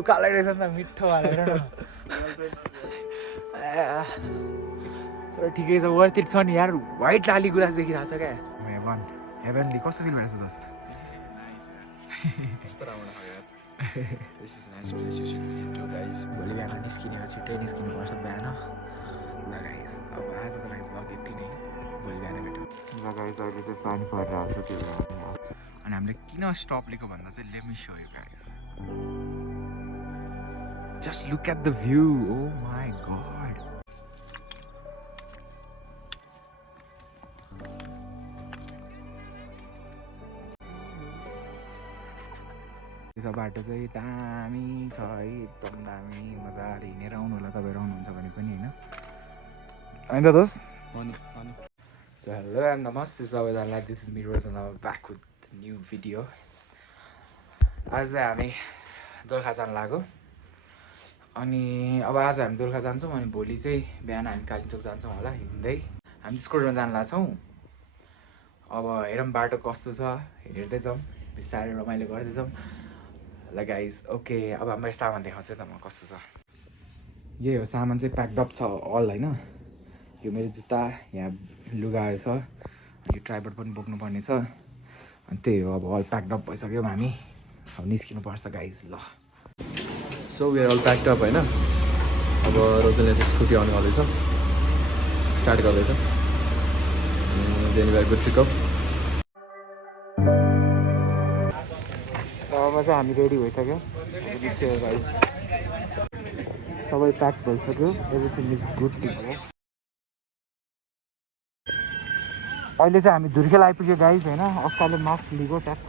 उकालै रहेछ नि त मिठो हालेर न तर ठिकै छ वर्थ इट छ नि यार व्हाइट लाली गुराँस देखिरहेको छ क्या हेभनली कस्तो फिल भइरहेछ दोस्त This is a nice place you should visit too, guys. भोलि बिहान निस्किनेको छिट्टै निस्किनुपर्छ बिहान ल गाइस अब आजको लागि भ्लग यति नै भोलि बिहान भेटौँ ल गाइस अहिले चाहिँ पानी परिरहेको छ त्यो भएर अनि हामीले किन स्टप लिएको भन्दा चाहिँ let me show you guys just look at the view oh my God बाटो चाहिँ दामी छ है एकदम दामी मजाले हिँडेर आउनु होला तपाईँहरू आउनुहुन्छ भने पनि होइन होइन त दोस्त सो हेलो एन्ड नमस्ते सबैजनालाई this is me Rojan back with new video आज चाहिँ हामी दोलखा जान लाग्यो अनि अब आज हामी दोलखा जान्छौँ अनि भोलि चाहिँ बिहान हामी कालिम्पोङ जान्छौँ होला हिँड्दै हामी स्कुटरमा जान लाग्छौँ अब हेरौँ बाटो कस्तो छ हेर्दै जाउँ बिस्तारै रमाइलो गर्दै जाउँ ल गाइज ओके अब मेरो सामान देखाउँछु त म कस्तो छ यही हो सामान चाहिँ प्याकडअप छ अल होइन यो मेरो जुत्ता यहाँ लुगाहरू छ यो ट्राइपड पनि बोक्नुपर्ने छ अनि त्यही हो अब अल प्याकडअप भइसक्यौँ हामी अब निस्किनुपर्छ गाइज ल So we are all packed up, होइन अब रोजनले चाहिँ स्कुटी आउनु गर्दैछ स्टार्ट गर्दैछ then we are good to go अब चाहिँ हामी रेडी भइसक्यो निस्क्यो गाइज सबै प्याक भइसक्यो everything is good to go अहिले चाहिँ हामी धुर्खेल आइपुग्यो गाइज होइन अस्काले मार्क्स लिएको ट्याक्क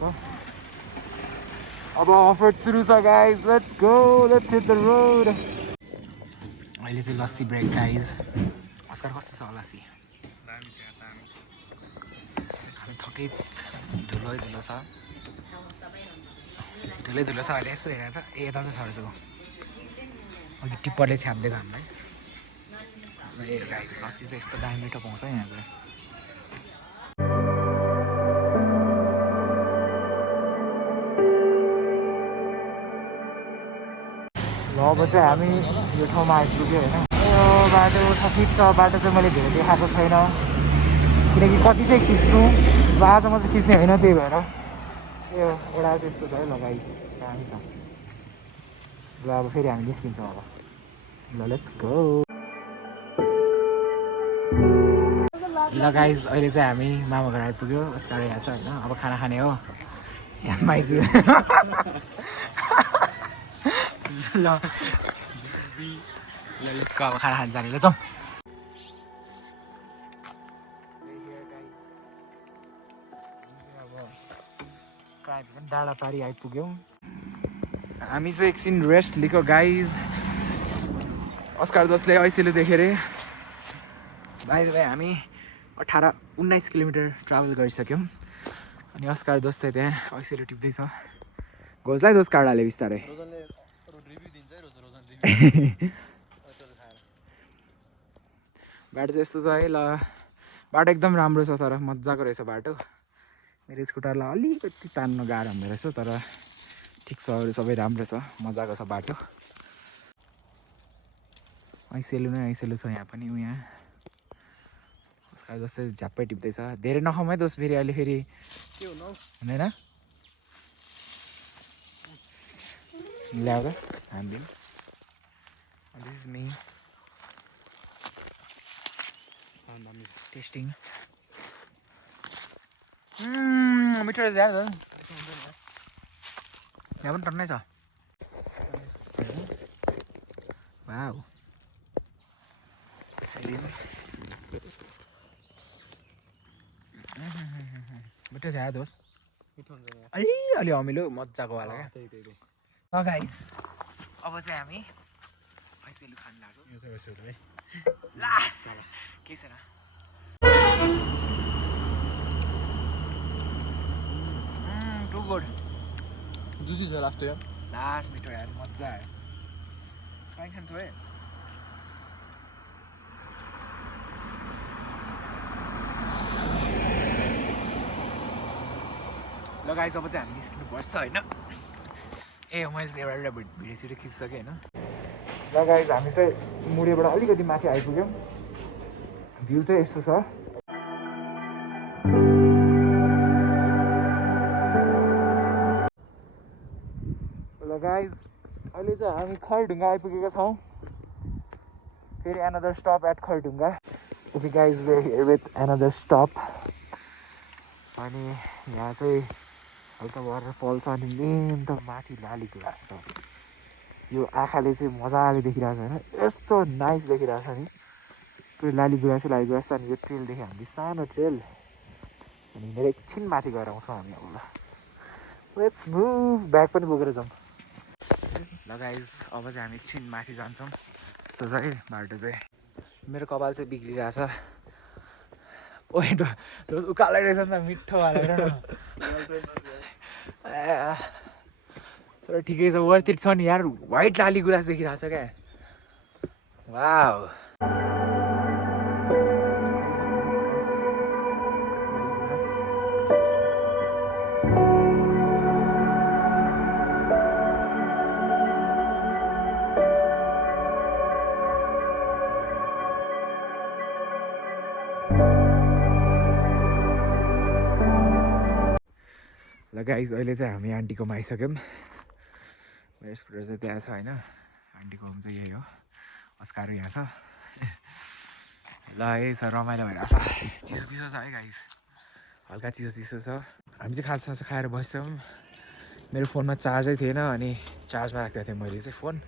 अब अफर सुरु छ guys let's go let's hit the road अहिले चाहिँ लस्सी ब्रेक गाइज अस्कार कस्तो छ लस्सी हामी थकै धुलै धुलो छ धुलै धुलो छ अहिले यसो हेरेर त ए यता चाहिँ छ रहेछ अघि टिप्परले छ्यापिदिएको हामीलाई ए गाइज लस्सी चाहिँ यस्तो दामी मिठो पाउँछ यहाँ चाहिँ अब चाहिँ हामी यो ठाउँमा आइपुग्यो होइन यो बाटो ठिक छ बाटो चाहिँ मैले धेरै देखाएको छैन किनकि कति चाहिँ खिच्नु र आज मात्रै खिच्ने होइन त्यही भएर यो एउटा चाहिँ यस्तो छ है लगाइ दामी छ ल अब फेरि हामी निस्किन्छौँ अब ल लेट्स गो ल गाइज अहिले चाहिँ हामी मामा घर आइपुग्यो अस्कार यहाँ छ होइन अब खाना खाने हो यहाँ माइजू ल लेट्स गो अब खाना खान जाने ल जाउँ पनि डाँडा पारी आइपुग्यौँ हामी चाहिँ एकछिन रेस्ट लिएको गाइज अस्कार जसले ऐसेलु देखेँ अरे भाइ हामी 18-19 किलोमिटर ट्राभल गरिसक्यौँ अनि अस्कार दोस्त चाहिँ त्यहाँ ऐसेलु टिप्दैछ घोजलाई दोस्त कार्ड हाले बिस्तारै बाटो चाहिँ यस्तो छ है ल बाटो एकदम राम्रो छ तर मजाको रहेछ बाटो मेरो स्कुटरलाई अलिकति तान्न गाह्रो हुँदो रहेछ तर ठिक छ अरू सबै राम्रो छ मजाको छ बाटो ऐसेलु नै ऐसेलु छ यहाँ पनि यहाँ जस्तै झ्याप्पै टिप्दैछ धेरै नखाउँ है दोस्त फेरि अहिले फेरि के हुँदैन ल्याएर हामी दिस इज मी टेस्टिङ मिठो रहेछ यार यहाँ पनि टन्नै छ वाउ मिठो छ यार दोस्त अलि अमिलो मजाको वाला क्या गाइस अब चाहिँ हामी ऐसेलु खान लाग्यो यो चाहिँ ऐसेलु है लास के छैन टु गुड जुसी छ लास्ट यार लास्ट मिठो यार मजा आयो कहीँ खान्छु है ल गाइस अब चाहिँ हामी निस्किनुपर्छ होइन ए मैले चाहिँ एउटा भिडियो सिडियो खिचिसकेँ होइन। ल गाइज हामी चाहिँ मुडेबाट अलिकति माथि आइपुग्यौँ। भ्यू चाहिँ यस्तो छ। ल गाइज अहिले चाहिँ हामी खरढुङ्गा आइपुगेका छौँ। फेरि another stop at Khardunga. Okay guys we here with another stop. अनि यहाँ चाहिँ हल्का वाटरफल छ अनि मेन त माथि लाली गुराँस छ। यो आँखाले चाहिँ मजाले देखिरहेको छ होइन, यस्तो नाइस देखिरहेको छ नि। त्यो लाली गुराँस छ अनि यो ट्रेल देख्यो हामीले, सानो ट्रेल। अनि हिँडेर एकछिन माथि गएर आउँछौँ हामी। अब ल लेट्स मुभ, ब्याग पनि बोकेर जाउँ। ल गाइज अब चाहिँ हामी एकछिन माथि जान्छौँ। यस्तो छ है बाटो चाहिँ। मेरो कपाल चाहिँ बिग्रिरहेछ। ओ उकालै रहेछ नि त, मिठो हालेर न। तर ठिकै छ, वर्थ इट छ नि यार। व्हाइट लाली गुराँस देखिरहेको छ क्या। वाउ ल गाइज अहिले चाहिँ हामी आन्टीकोमा आइसक्यौँ। मेरो स्कुटर चाहिँ त्यहाँ छ होइन। आन्टीको होम चाहिँ यही हो। अस्कारो यहाँ छ। ल यही छ, रमाइलो भइरहेको छ। चिसो चिसो छ है गाइज, हल्का चिसो चिसो छ। हामी चाहिँ खाजा खाएर बस्छौँ। मेरो फोनमा चार्जै थिएन अनि चार्जमा राखेको थिएँ मैले चाहिँ फोन।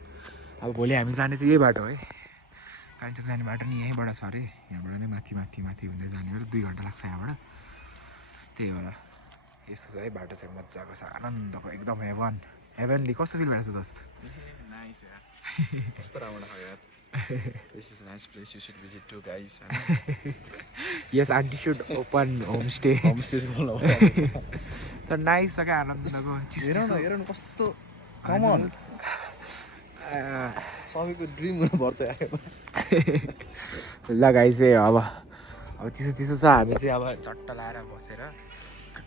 अब भोलि हामी जाने चाहिँ यही बाटो है। कालिम्पोङ जाने बाटो नि यहीँबाट छ अरे। यहाँबाट नै माथि माथि माथि हुँदै जाने हो। 2 घन्टा लाग्छ यहाँबाट। त्यही होला। यस्तो छ है बाटो चाहिँ, मजाको छ, आनन्दको एकदम हेभनली। कस्तो फिल भइरहेछ जस्तो? नाइस यार, कस्तो राम्रो लाग्यो यार। This is a nice place you should visit too guys. Yes, auntie should open homestay. Homestay खोल्नु हो। तर नाइस छ क्या, आनन्दको। हेर न कस्तो कमन। सबैको ड्रिम हुनुपर्छ यार। ल गाइस चाहिँ अब चिसो चिसो छ। हामी चाहिँ अब चट्ट लाएर बसेर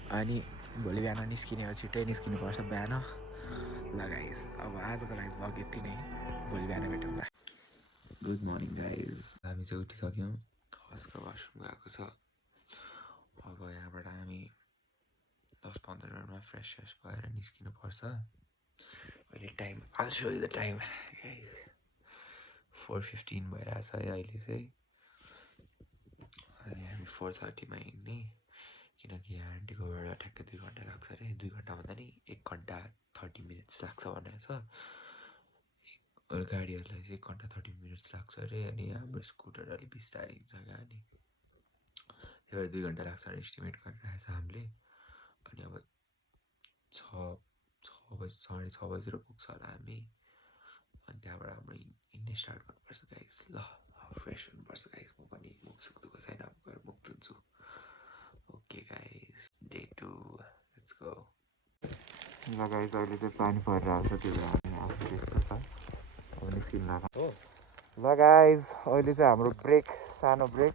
अनि भोलि बिहान निस्किने हो। छिट्टै निस्किनुपर्छ बिहान। ल गाइस अब आजको लागि भ्लग यति नै। भोलि बिहान भेटौँला। Good morning guys. हामी चाहिँ उठिसक्यौँ। हस्का वासरुम गएको छ। अब यहाँबाट हामी 10-15 मिनटमा फ्रेस भएर निस्किनुपर्छ। अहिले time I'll show you the time. 4:15 भइरहेछ है अहिले चाहिँ। अनि हामी 4:30मा हिँड्ने, किनकि यहाँ आन्टीकोबाट ठ्याक्कै 2 घन्टा लाग्छ अरे। 2 घन्टा भन्दा नि 1 घन्टा 30 मिनट्स लाग्छ भनेको छ। अरू गाडीहरूलाई चाहिँ 1 घन्टा 30 मिनट्स लाग्छ अरे। अनि हाम्रो स्कुटर अलिक बिस्तारै हिँड्छ क्या। अनि त्यही भएर 2 घन्टा लाग्छ अरे एस्टिमेट गरिरहेको छ हामीले। अनि अब 6 बजी 6:30 बजेर पुग्छ होला हामी। अनि त्यहाँबाट हाम्रो हिँड्ने स्टार्ट गर्नुपर्छ गाइस। ल फ्रेस हुनुपर्छ गाइस। म पनि मुख सुख दुःख छैन, अब गएर मुख धुन्छु। Okay guys, day 2 let's go. ल गाइस अहिले चाहिँ पानी परिरहेको छ, त्यही भएर हामी आफू त्यस्तो छ। अब निस्किनु लाग्यो। ल गाइस अहिले चाहिँ हाम्रो ब्रेक, सानो ब्रेक।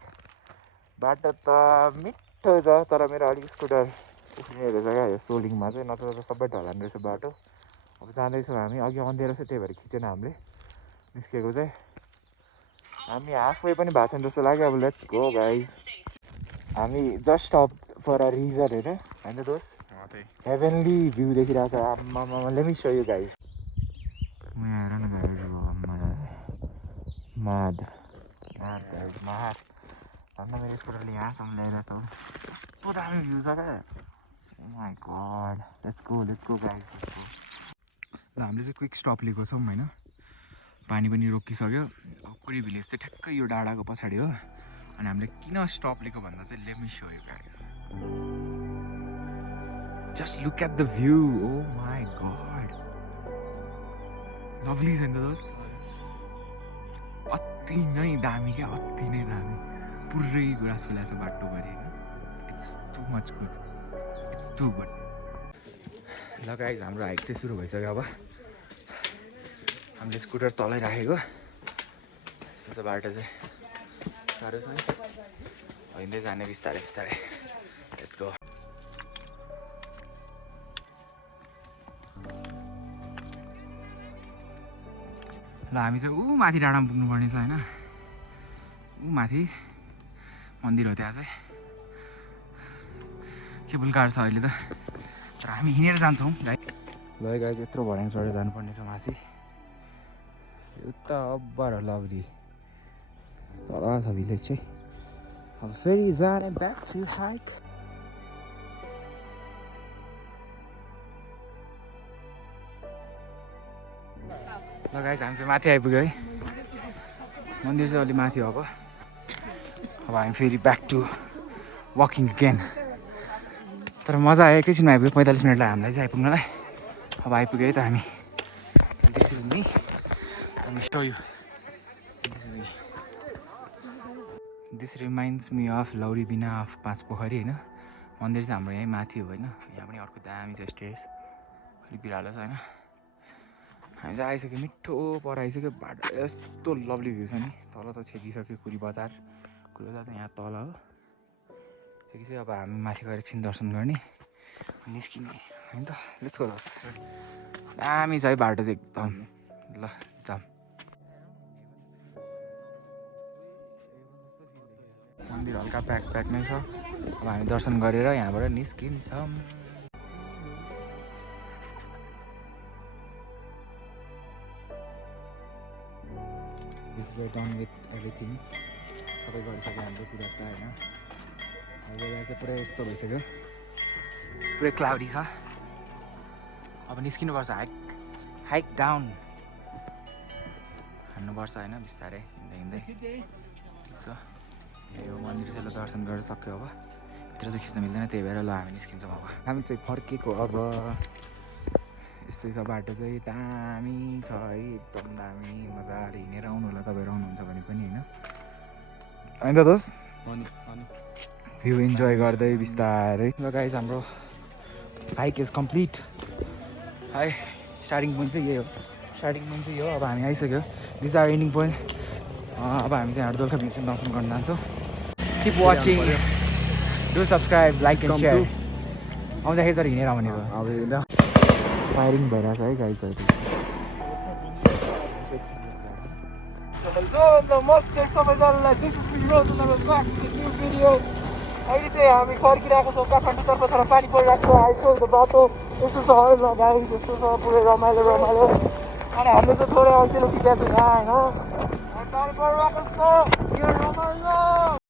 बाटो त मिठो छ तर मेरो अलिक स्कुटर उफ्रिने रहेछ क्या यो सोलिङमा चाहिँ, नत्र त सबै ढलान रहेछ बाटो। अब जाँदैछौँ हामी। अघि अँध्यारो छ त्यही भएर खिचेन हामीले निस्केको चाहिँ। हामी हाफ वे पनि भएको छैन जस्तो लाग्यो। अब लेट्स गो गाइस। हामी just stop for a reason होइन होइन दोस्त। हेभनली भ्यू देखिरहेको छ। आम्मामा let me show you guys. म हेर न गाइस, माद भन्दा मेरो स्कुटरले यहाँसम्म ल्याइरहेछ। कस्तो दामी भ्यू छ क्या। My God, let's go guys, let's go. ल हामीले चाहिँ क्विक स्टप लिएको छौँ होइन। पानी पनि रोकिसक्यो। कुरी भिलेज चाहिँ ठ्याक्कै यो डाँडाको पछाडि हो। अनि हामीले किन स्टप लिएको भन्दा चाहिँ let me show you guys. Just look at the view. Oh my God, lovely छ नि त दोस्त। अति नै दामी क्या, अति नै दामी। पुरै गुराँस फुलाएको छ बाटोभरि होइन। It's too much good, it's too good. ल गाइस हाम्रो हाइक चाहिँ सुरु भइसक्यो। अब हामीले स्कुटर तलै राखेको। यस्तो छ बाटो चाहिँ, साह्रो छ है। हिँड्दै जाने बिस्तारै बिस्तारै। Let's go. ल हामी चाहिँ ऊ माथि डाँडामा पुग्नुपर्ने छ होइन ऊ माथि मन्दिर हो त्यहाँ चाहिँ केबल कार छ अहिले त तर हामी हिँडेर जान्छौँ गाई ल गाई यत्रो भर्याङ चढेर जानुपर्ने छ माथि उता अब्बर लभली तल छ भिलेज चाहिँ अब फेरि जाने ब्याक टु हाइक ल गाइस हामी चाहिँ माथि आइपुग्यो है मन्दिर चाहिँ अलि माथि हो अब हामी फेरि ब्याक टु वकिङ अगेन तर मजा आयो एकैछिनमा आइपुग्यो 45 मिनट लाग्यो हामीलाई चाहिँ आइपुग्नलाई अब आइपुग्यो है त हामी this is me Let me show you. This reminds me of लौरी बिना अफ 5 पोखरी होइन मन्दिर चाहिँ हाम्रो यहीँ माथि हो होइन यहाँ पनि अर्को दामी छ स्टेयर्स अलिक बिरालो छ होइन हामी चाहिँ आइसक्यो मिठो पर आइसक्यो बाटो यस्तो लभली भ्यू छ नि तल त छेकिसक्यो कुरी बजार त यहाँ तल हो छेकिसक्यो अब हामी माथि गएर एकछिन दर्शन गर्ने निस्किने होइन त लेट्स गो दामी छ है बाटो चाहिँ एकदम ल जाम मन्दिर हल्का प्याक नै छ अब हामी दर्शन गरेर यहाँबाट निस्किन्छौँ डन विथ एभ्रिथिङ सबै गरिसक्यो हाम्रो कुरा छ होइन वेदर चाहिँ पुरै यस्तो भइसक्यो पुरै क्लाउडी छ अब निस्किनुपर्छ हाइक डाउन हान्नुपर्छ होइन बिस्तारै हिँड्दै ठिक छ यो मन्दिर चाहिँ दर्शन गरेर सक्यो अब भित्र चाहिँ खिच्न मिल्दैन त्यही भएर ल हामी निस्किन्छौँ अब हामी चाहिँ फर्केको अब यस्तै छ बाटो चाहिँ दामी छ है एकदम दामी मजाले हिँडेर आउनु होला तपाईँहरू आउनुहुन्छ भने पनि होइन त दोस्त भ्यू इन्जोय गर्दै बिस्तारै ल गाइस हाम्रो हाइक इज कम्प्लिट है स्टार्टिङ पोइन्ट चाहिँ यही हो अब हामी आइसक्यो दिस आर एन्डिङ पोइन्ट अब हामी चाहिँ हर्दोल्खा भीमसेन दर्शन गर्न जान्छौँ keep watching do subscribe like and share आउँदाखेरि तर हिँडेर आउने अब फायरिङ भइरहेछ है गाइजहरू नमस्ते सबैजनालाई दिस इज भिडियो अहिले चाहिँ हामी फर्किरहेको छौँ काठमाडौँतर्फ तर पानी परिरहेको छ आइसकेको बाटो यस्तो छ गाडी जस्तो छ पुरै रमाइलो अनि हामीले चाहिँ थोरै अल्छिलो खिचेको छैन होइन पानी परिरहेको छ